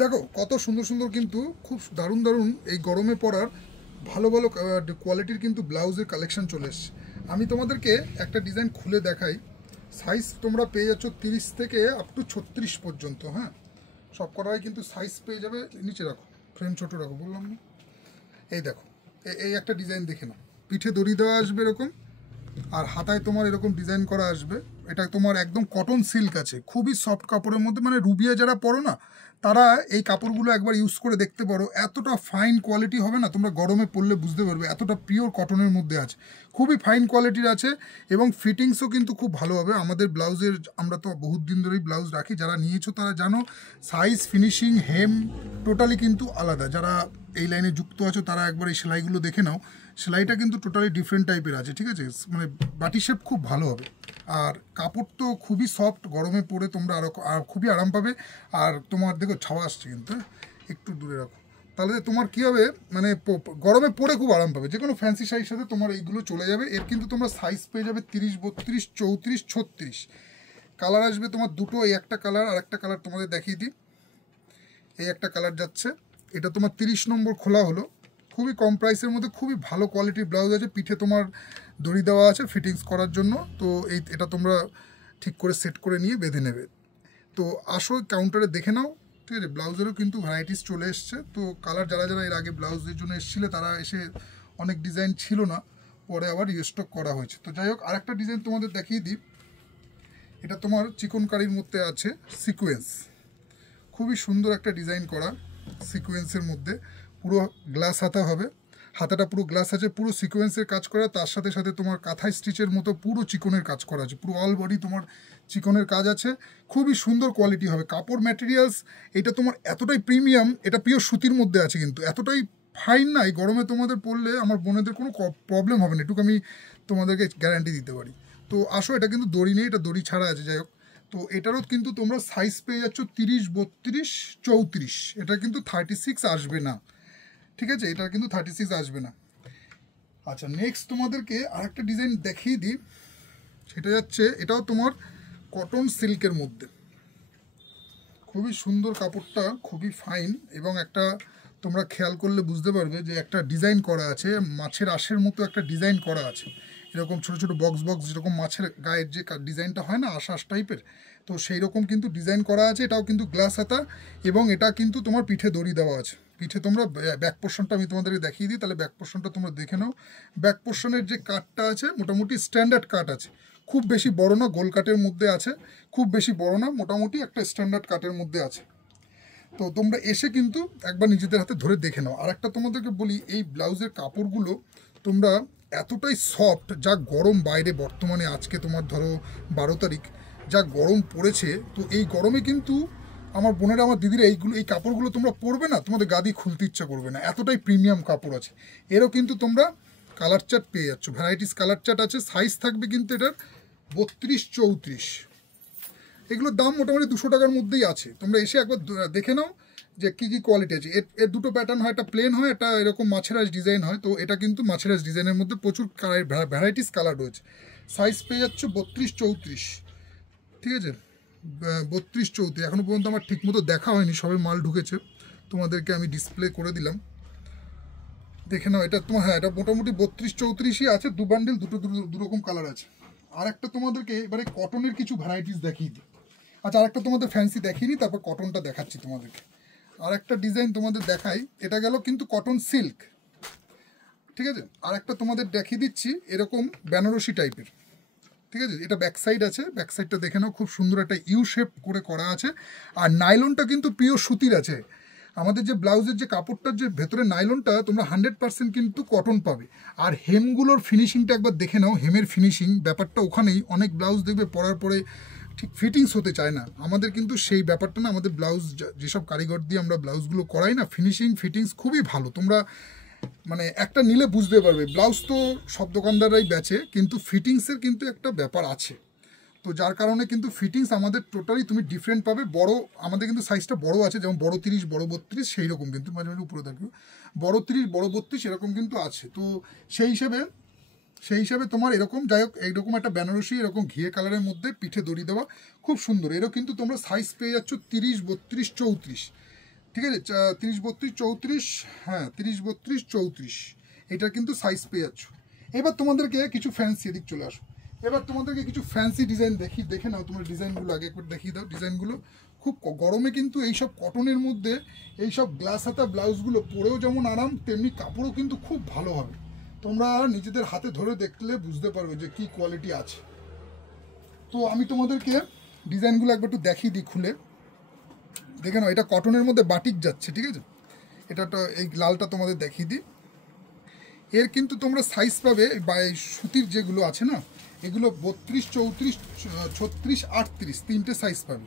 দেখো কত সুন্দর সুন্দর কিন্তু খুব দারুণ দারুণ এই গরমে পরার ভালো ভালো কোয়ালিটির কিন্তু ব্লাউজের কালেকশন চলে এসছে। আমি তোমাদেরকে একটা ডিজাইন খুলে দেখাই। সাইজ তোমরা পেয়ে যাচ্ছ 30 থেকে আপ টু 36 পর্যন্ত। হ্যাঁ, সব কটাই কিন্তু সাইজ পেয়ে যাবে। নিচে রাখো, ফ্রেম ছোট রাখো, বললাম না? এই দেখো, এই একটা ডিজাইন দেখে নাও। পিঠে দড়ি দেওয়া আসবে এরকম, আর হাতায় তোমার এরকম ডিজাইন করা আসবে। এটা তোমার একদম কটন সিল্ক আছে, খুবই সফট কাপড়ের মধ্যে। মানে রুবিয়া যারা পরো না, তারা এই কাপড়গুলো একবার ইউজ করে দেখতে পারো। এতটা ফাইন কোয়ালিটি হবে না, তোমরা গরমে পরলে বুঝতে পারবে এতটা পিওর কটনের মধ্যে আছে। খুবই ফাইন কোয়ালিটির আছে এবং ফিটিংসও কিন্তু খুব ভালো হবে। আমাদের ব্লাউজের, আমরা তো বহুত দিন ধরেই ব্লাউজ রাখি, যারা নিয়েছো তারা জানো সাইজ, ফিনিশিং, হেম টোটালি কিন্তু আলাদা। যারা এই লাইনে যুক্ত আছো তারা একবার এই সেলাইগুলো দেখে নাও। সেলাইটা কিন্তু টোটালি ডিফারেন্ট টাইপের আছে, ঠিক আছে? মানে বাটি শেপ খুব ভালো হবে। আর কাপড় তো খুবই সফট, গরমে পরে তোমরা আরও খুবই আরাম পাবে। আর তোমার দেখো ছাওয়া আসছে কিন্তু, একটু দূরে রাখো, তাহলে তোমার কী হবে, মানে গরমে পরে খুব আরাম পাবে। যে কোনো ফ্যান্সি শাড়ির সাথে তোমার এইগুলো চলে যাবে। এর কিন্তু তোমরা সাইজ পেয়ে যাবে 30, 32, 34, 36। কালার আসবে তোমার দুটো। এই একটা কালার, আর একটা কালার তোমাদের দেখিয়ে দিই। এই একটা কালার যাচ্ছে, এটা তোমার 30 নম্বর খোলা হলো। খুবই কম প্রাইসের মধ্যে খুবই ভালো কোয়ালিটির ব্লাউজ আছে। পিঠে তোমার দড়ি দেওয়া আছে ফিটিংস করার জন্য। তো এটা তোমরা ঠিক করে সেট করে নিয়ে বেঁধে নেবে। তো আসো কাউন্টারে দেখে নাও, ঠিক আছে? ব্লাউজেরও কিন্তু ভ্যারাইটিস চলে এসছে। তো কালার যারা যারা এর আগে ব্লাউজের জন্য এসেছিলে তারা এসে, অনেক ডিজাইন ছিল না, পরে আবার রিস্টক করা হয়েছে। তো যাই হোক, আরেকটা ডিজাইন তোমাদের দেখিয়ে দিই। এটা তোমার চিকনকারির মধ্যে আছে সিকোয়েন্স। খুবই সুন্দর একটা ডিজাইন করা সিকোয়েন্সের মধ্যে। পুরো গ্লাস হাতা হবে, হাতাটা পুরো গ্লাস আছে, পুরো সিকোয়েন্সের কাজ করা। তার সাথে সাথে তোমার কাঁথাই স্টিচের মতো পুরো চিকনের কাজ করা আছে, পুরো অল বডি তোমার চিকনের কাজ আছে। খুবই সুন্দর কোয়ালিটি হবে। কাপড় ম্যাটেরিয়ালস এটা তোমার এতটাই প্রিমিয়াম, এটা পিওর সুতির মধ্যে আছে কিন্তু এতটাই ফাইন না, এই গরমে তোমাদের পরলে আমার বোনেদের কোনো প্রবলেম হবে না, এটুকু আমি তোমাদেরকে গ্যারান্টি দিতে পারি। তো আসো, এটা কিন্তু দড়ি নেই, এটা দড়ি ছাড়া আছে। যাই হোক, তো এটারও কিন্তু তোমরা সাইজ পেয়ে যাচ্ছ 30, 32, 34। এটা কিন্তু 36 আসবে না, ঠিক আছে? এটা কিন্তু 36 আসবে না। আচ্ছা, নেক্সট তোমাদেরকে আরেকটা ডিজাইন দেখিয়ে দিই। সেটা যাচ্ছে, এটাও তোমার কটন সিল্কের মধ্যে। খুবই সুন্দর কাপড়টা, খুবই ফাইন। এবং একটা তোমরা খেয়াল করলে বুঝতে পারবে যে একটা ডিজাইন করা আছে, মাছের আঁশের মতো একটা ডিজাইন করা আছে। এরকম ছোটো ছোটো বক্স বক্স, যেরকম মাছের গায়ের যে ডিজাইনটা হয় না, আঁশ আঁশ টাইপের, তো সেই রকম কিন্তু ডিজাইন করা আছে। এটাও কিন্তু গ্লাস হাতা, এবং এটা কিন্তু তোমার পিঠে দড়ি দেওয়া আছে। পিঠে তোমরা ব্যাক পোর্শনটা আমি তোমাদেরকে দেখিয়ে দিই, তাহলে ব্যাক পোর্শনটা তোমরা দেখে নাও। ব্যাক পোর্শনের যে কাটটা আছে মোটামুটি স্ট্যান্ডার্ড কাট আছে, খুব বেশি বড় না, গোল কাটের মধ্যে আছে। খুব বেশি বড় না, মোটামুটি একটা স্ট্যান্ডার্ড কাটের মধ্যে আছে। তো তোমরা এসে কিন্তু একবার নিজেদের হাতে ধরে দেখে নাও। আর একটা তোমাদেরকে বলি, এই ব্লাউজের কাপড়গুলো তোমরা এতটাই সফট, যা গরম বাইরে বর্তমানে, আজকে তোমার ধরো 12 তারিখ, যা গরম পড়েছে, তো এই গরমে কিন্তু আমার বোনেরা, আমার দিদিরা এই কাপড়গুলো তোমরা পরবে না, তোমাদের গা দিয়ে খুলতে ইচ্ছা করবে না, এতটাই প্রিমিয়াম কাপড় আছে। এরও কিন্তু তোমরা কালার চার্ট পেয়ে যাচ্ছ, ভ্যারাইটিস কালার চার্ট আছে। সাইজ থাকবে কিন্তু এটার 32, 34। এগুলোর দাম মোটামুটি 200 টাকার মধ্যেই আছে। তোমরা এসে একবার দেখে নাও যে কী কী কোয়ালিটি আছে। এর দুটো প্যাটার্ন হয়, একটা প্লেন হয়, একটা এরকম মাছেরাজ ডিজাইন হয়। তো এটা কিন্তু মাছেরাজ ডিজাইনের মধ্যে প্রচুর ভ্যারাইটিস কালার রয়েছে। সাইজ পেয়ে যাচ্ছ 32, 34, ঠিক আছে? 32, 34 এখনও পর্যন্ত আমার ঠিকমতো দেখা হয়নি, সবে মাল ঢুকেছে। তোমাদেরকে আমি ডিসপ্লে করে দিলাম, দেখে নাও। এটা তোমার, হ্যাঁ, এটা মোটামুটি 32, 34ই আছে। দু বান্ডেল, দু রকম কালার আছে। আর একটা তোমাদেরকে এবারে কটনের কিছু ভ্যারাইটিস দেখিয়ে দিই। আচ্ছা, আরেকটা তোমাদের ফ্যান্সি দেখিয়ে নিই, তারপর কটনটা দেখাচ্ছি তোমাদেরকে। আর একটা ডিজাইন তোমাদের দেখাই, এটা গেল কিন্তু কটন সিল্ক, ঠিক আছে? আর একটা তোমাদের দেখিয়ে দিচ্ছি এরকম বেনারসি টাইপের, ঠিক আছে? এটা ব্যাক সাইড আছে, ব্যাক সাইডটা দেখে নাও, খুব সুন্দর একটা ইউ শেপ করে করা আছে। আর নাইলনটা কিন্তু পিওর সুতির আছে। আমাদের যে ব্লাউজের যে কাপড়টার যে ভেতরে নাইলনটা, তোমরা 100% কিন্তু কটন পাবে। আর হেমগুলোর ফিনিশিংটা একবার দেখে নাও, হেমের ফিনিশিং ব্যাপারটা ওখানেই। অনেক ব্লাউজ দেখবে পরার পরে ঠিক ফিটিংস হতে চায় না, আমাদের কিন্তু সেই ব্যাপারটা না। আমাদের ব্লাউজ যেসব কারিগর দিয়ে আমরা ব্লাউজগুলো করাই না, ফিনিশিং ফিটিংস খুবই ভালো। তোমরা মানে একটা নিলে বুঝতে পারবে। ব্লাউজ তো সব দোকানদাররাই বেচে, কিন্তু ফিটিংসের কিন্তু একটা ব্যাপার আছে। তো যার কারণে কিন্তু ফিটিংস আমাদের টোটালি তুমি ডিফারেন্ট পাবে। বড়, আমাদের কিন্তু সাইজটা বড় আছে, যেমন বড় 30, বড় 32, সেই রকম কিন্তু মাঝে মাঝে উপরে থাকবে বড় 30, বড় 32 এরকম কিন্তু আছে। তো সেই হিসাবে তোমার এরকম, যাই হোক, এইরকম একটা বেনারসি এরকম ঘিয়ে কালারের মধ্যে পিঠে দড়ি দেওয়া, খুব সুন্দর। এরও কিন্তু তোমরা সাইজ পেয়ে যাচ্ছ 30, 32, 34। ঠিক আছে, 30 32 34, হ্যাঁ 30 32 34 এটা কিন্তু সাইজ পেয়ে যাচ্ছ। এবার তোমাদেরকে কিছু ফ্যান্সি, এদিক চলে আসো, এবার তোমাদেরকে কিছু ফ্যান্সি ডিজাইন দেখে নাও। তোমরা ডিজাইনগুলো আগে একবার দেখিয়ে দাও। ডিজাইনগুলো খুব গরমে কিন্তু এইসব কটনের মধ্যে এইসব গ্লাস হাতা ব্লাউজগুলো পরেও যেমন আরাম, তেমনি কাপড়ও কিন্তু খুব ভালো হবে। তোমরা নিজেদের হাতে ধরে দেখলে বুঝতে পারবে যে কি কোয়ালিটি আছে। তো আমি তোমাদেরকে ডিজাইনগুলো একবার একটু দেখিয়ে দিই খুলে, দেখে নাও। এটা কটনের মধ্যে বাটিক যাচ্ছে, ঠিক আছে। এটা এই লালটা তোমাদের দেখিয়ে দিই। এর কিন্তু তোমরা সাইজ পাবে বা এই সুতির যেগুলো আছে না, এগুলো 32 34 36 38 তিনটে সাইজ পাবে।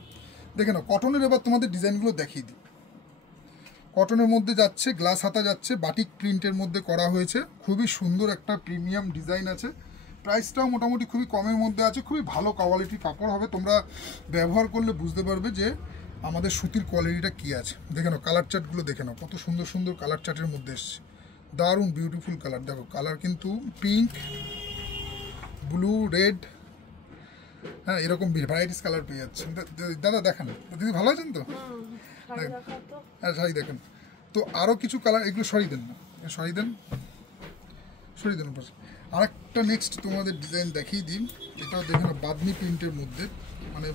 দেখে নাও কটনের। এবার তোমাদের ডিজাইনগুলো দেখিয়ে দিই। কটনের মধ্যে যাচ্ছে, গ্লাস হাতা যাচ্ছে, বাটিক প্রিন্টের মধ্যে করা হয়েছে, খুবই সুন্দর একটা প্রিমিয়াম ডিজাইন আছে। প্রাইসটাও মোটামুটি খুবই কমের মধ্যে আছে, খুবই ভালো কোয়ালিটির কাপড় হবে। তোমরা ব্যবহার করলে বুঝতে পারবে যে আমাদের সুতির কোয়ালিটিটা কী আছে। দেখে নাও কালার চার্টগুলো, দেখে নাও কত সুন্দর সুন্দর কালার চার্টের মধ্যে এসছে, দারুণ বিউটিফুল কালার। দেখো কালার কিন্তু পিঙ্ক, ব্লু, রেড, হ্যাঁ এরকম ভ্যারাইটিস কালার পেয়ে যাচ্ছেন। দাদা দেখান, দিদি ভালো আছেন তো? হ্যাঁ শাড়ি দেখেন তো, আরও কিছু কালার, এগুলো সরিয়ে দেন না, সরিয়ে দেন, সরিয়ে দেন। আরেকটা নেক্সট তোমাদের ডিজাইন দেখিয়ে দিন। এটাও দেখে না বাদনি প্রিন্টের মধ্যে, মানে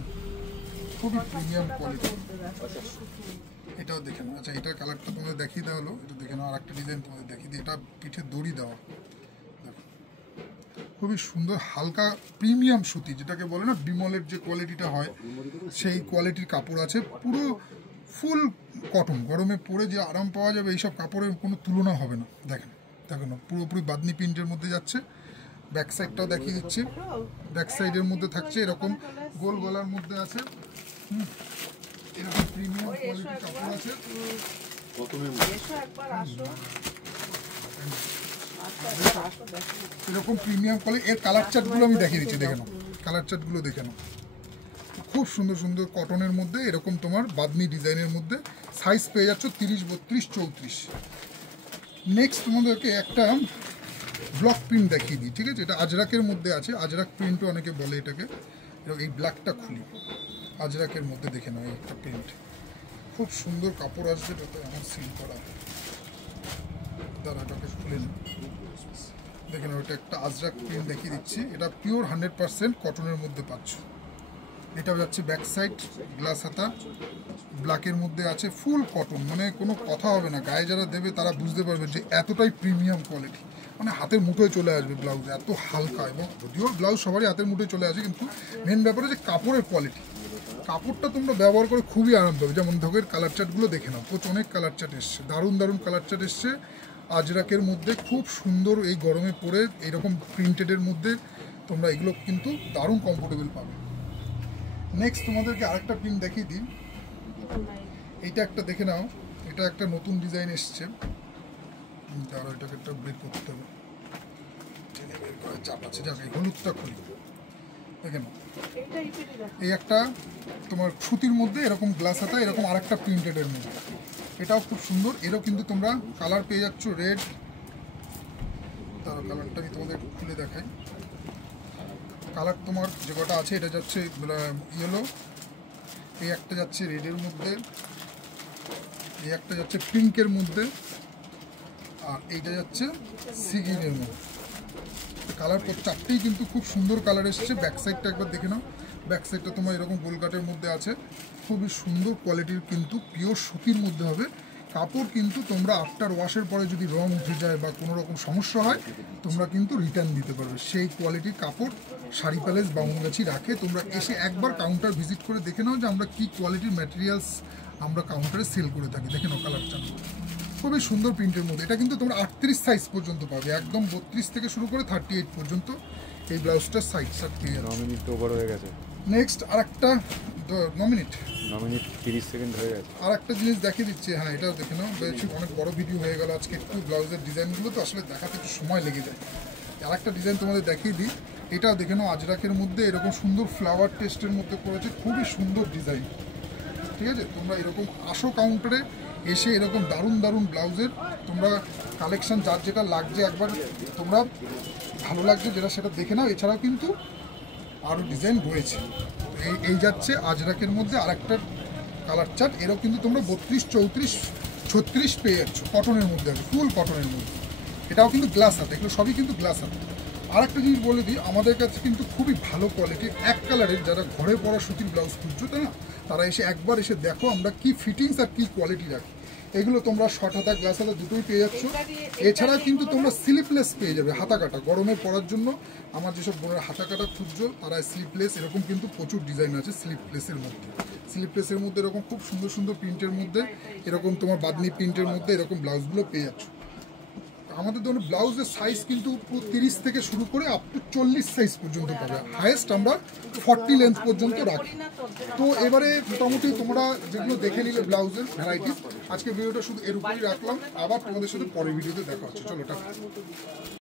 খুবই প্রিমিয়াম কোয়ালিটি। এটাও দেখে নাও। আচ্ছা এটার কালারটা তোমাদের দেখিয়ে দেওয়া হলো, এটা দেখে নাও। আর একটা ডিজাইন তোমাদের দেখিয়ে দিই, এটা পিঠে দড়ি দেওয়া, দেখো খুবই সুন্দর হালকা প্রিমিয়াম সুতি, যেটাকে বলে না বিমলের যে কোয়ালিটিটা হয় সেই কোয়ালিটির কাপড় আছে। পুরো ফুল কটন, গরমে পরে যে আরাম পাওয়া যাবে এইসব কাপড়ের কোনো তুলনা হবে না। দেখেন, দেখো না পুরোপুরি বাদনি প্রিন্টের মধ্যে যাচ্ছে। ব্যাক সাইডটাও দেখিয়ে দিচ্ছি, ব্যাক সাইডের মধ্যে থাকছে এরকম গোল গলার মধ্যে আছে। এরকম প্রিমিয়াম কোয়ালিটির কাপড় আছে। এরকম প্রিমিয়াম কোয়ালিটি। এর কালার চার্টগুলো আমি দেখিয়ে দিচ্ছি, দেখে নাও কালার চার্টগুলো, দেখে নাও খুব সুন্দর সুন্দর কটনের মধ্যে এরকম তোমার বাদনি ডিজাইনের মধ্যে সাইজ পেয়ে যাচ্ছ 30 32 34। নেক্সট তোমাদেরকে একটা ব্লক প্রিন্ট দেখিয়ে দিই, ঠিক আছে। এটা আজরাকের মধ্যে আছে, আজরাক প্রিন্টও অনেকে বলে এটাকে। এই ব্ল্যাকটা খুলি, আজরাকের মধ্যে দেখে নাও একটা প্রিন্ট, খুব সুন্দর কাপড় আসছে। এটাতে আমার সিল করা, দাঁড়া এটাকে খুলে নিই, দেখে নাও। এটা একটা আজরাক প্রিন্ট দেখিয়ে দিচ্ছি, এটা পিওর 100% কটনের মধ্যে পাচ্ছ। এটা যাচ্ছে ব্যাক সাইড, গ্লাস হাতা, ব্ল্যাকের মধ্যে আছে, ফুল কটন, মানে কোনো কথা হবে না। গায়ে যারা দেবে তারা বুঝতে পারবে যে এতটাই প্রিমিয়াম কোয়ালিটি, মানে হাতের মুঠোয় চলে আসবে ব্লাউজ, এত হালকা। এবং যদিও ব্লাউজ সবারই হাতের মুঠোয় চলে আসে, কিন্তু মেন ব্যাপারে যে কাপড়ের কোয়ালিটি, কাপড়টা তোমরা ব্যবহার করে খুবই আরাম পাবে। যেমন ধোকের কালার চার্টগুলো দেখে নাও, অনেক কালার চার্ট এসছে, দারুণ দারুণ কালার চার্ট এসছে আজরাকের মধ্যে, খুব সুন্দর। এই গরমে পরে এইরকম প্রিন্টেডের মধ্যে তোমরা এগুলো কিন্তু দারুণ কমফোর্টেবল পাবে। নেক্সট তোমাদেরকে আরেকটা প্রিন্ট দেখিয়ে দিই, এইটা একটা দেখে নাও। এটা একটা নতুন ডিজাইন এসছে, আরও এটাকে একটা বের করতে হবে, চাপ আছে, যাক এই হলুদটা খুলি, দেখে নাও। এই একটা তোমার সুতির মধ্যে এরকম গ্লাস হাতা, এরকম আরেকটা প্রিন্টেডের মধ্যে, এটাও খুব সুন্দর। এরও কিন্তু তোমরা কালার পেয়ে যাচ্ছ রেড, তার কালারটা আমি তোমাদের খুলে দেখাই। কালার তোমার যে কটা আছে, এটা যাচ্ছে ইয়েলো, এই একটা যাচ্ছে রেডের মধ্যে, এই একটা যাচ্ছে পিঙ্কের মধ্যে, আর এইটা যাচ্ছে সিগিনের মধ্যে। কালার চারটেই কিন্তু খুব সুন্দর কালার এসছে। ব্যাক সাইডটা একবার দেখে নাও, ব্যাক সাইডটা তোমার এরকম গোলকাটের মধ্যে আছে, খুবই সুন্দর কোয়ালিটির, কিন্তু পিওর সুতির মধ্যে হবে। কাপড় কিন্তু তোমরা আফটার ওয়াশের পরে যদি রং উঠে যায় বা কোনো রকম সমস্যা হয়, তোমরা কিন্তু রিটার্ন দিতে পারবে। সেই কোয়ালিটির কাপড় শাড়ি প্যালেস বামুনগাছি রাখে। তোমরা এসে একবার কাউন্টার ভিজিট করে দেখে নাও যে আমরা কী কোয়ালিটির ম্যাটেরিয়ালস আমরা কাউন্টারে সেল করে থাকি। দেখে নাও কালারটা খুবই সুন্দর প্রিন্টের মধ্যে। এটা কিন্তু তোমরা 38 সাইজ পর্যন্ত পাবে, একদম 32 থেকে শুরু করে 38 পর্যন্ত এই ব্লাউজটার সাইজ। 9 মিনিট তো ওভার হয়ে গেছে। নেক্সট আরেকটা 9 মিনিট 30 সেকেন্ড হয়ে গেছে। আর একটা জিনিস দেখিয়ে দিচ্ছি, হ্যাঁ এটাও দেখে নাও। বেশি অনেক বড় ভিডিও হয়ে গেল আজকে, একটু ব্লাউজের ডিজাইনগুলো তো আসলে দেখাতে একটু সময় লেগে যায়। আর একটা ডিজাইন তোমাদের দেখিয়ে দিই, এটাও দেখে নাও। আজরাকের মধ্যে এরকম সুন্দর ফ্লাওয়ার টেস্টের মধ্যে করেছে, খুবই সুন্দর ডিজাইন, ঠিক আছে। তোমরা এরকম আসো কাউন্টারে এসে, এরকম দারুণ দারুণ ব্লাউজের তোমরা কালেকশন যার যেটা লাগছে, একবার তোমরা ভালো লাগছে যেটা সেটা দেখে নাও। এছাড়াও কিন্তু আরও ডিজাইন রয়েছে। এই যাচ্ছে আজরাকের মধ্যে আরেকটা কালার চার্ট, এরও কিন্তু তোমরা 32, 34, 36 পেয়ে যাচ্ছ, কটনের মধ্যে আছে, ফুল কটনের মধ্যে। এটাও কিন্তু গ্লাস হাত, এগুলো সবই কিন্তু গ্লাস হাত। আর একটা জিনিস বলে দিই, আমাদের কাছে কিন্তু খুবই ভালো কোয়ালিটির এক কালারের যারা ঘরে পরা সুতির ব্লাউজ খুঁজছো, তাই না, তারা এসে একবার এসে দেখো আমরা কি ফিটিংস আর কি কোয়ালিটি রাখি। এগুলো তোমরা শর্ট হাতা, গ্লাস হাতা দুটোই পেয়ে যাচ্ছ। এছাড়া কিন্তু তোমরা স্লিপলেস পেয়ে যাবে, হাতা কাটা, গরমে পরার জন্য। আমার যেসব বোনেরা হাতা কাটা খুঁজছো তারা স্লিপলেস, এরকম কিন্তু প্রচুর ডিজাইন আছে স্লিপলেসের মধ্যে। স্লিপলেসের মধ্যে এরকম খুব সুন্দর সুন্দর প্রিন্টের মধ্যে, এরকম তোমার বাদনি প্রিন্টের মধ্যে এরকম ব্লাউজগুলো পেয়ে যাচ্ছ। আমাদের ধরুন ব্লাউজের সাইজ কিন্তু 30 থেকে শুরু করে আপ টু 40 সাইজ পর্যন্ত পাবে, হাইয়েস্ট আমরা 40 লেন্থ পর্যন্ত রাখি। তো এবারে মোটামুটি তোমরা যেগুলো দেখে নিলে ব্লাউজের ভ্যারাইটিস, আজকে ভিডিওটা শুধু এর উপরই রাখলাম। আবার তোমাদের সাথে পরের ভিডিওতে দেখা হচ্ছে, চলো টাটা।